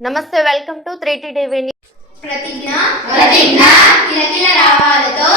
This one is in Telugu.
నమస్తే welcome to three T TV Pratigna Pratigna కిలకిల రావాలతో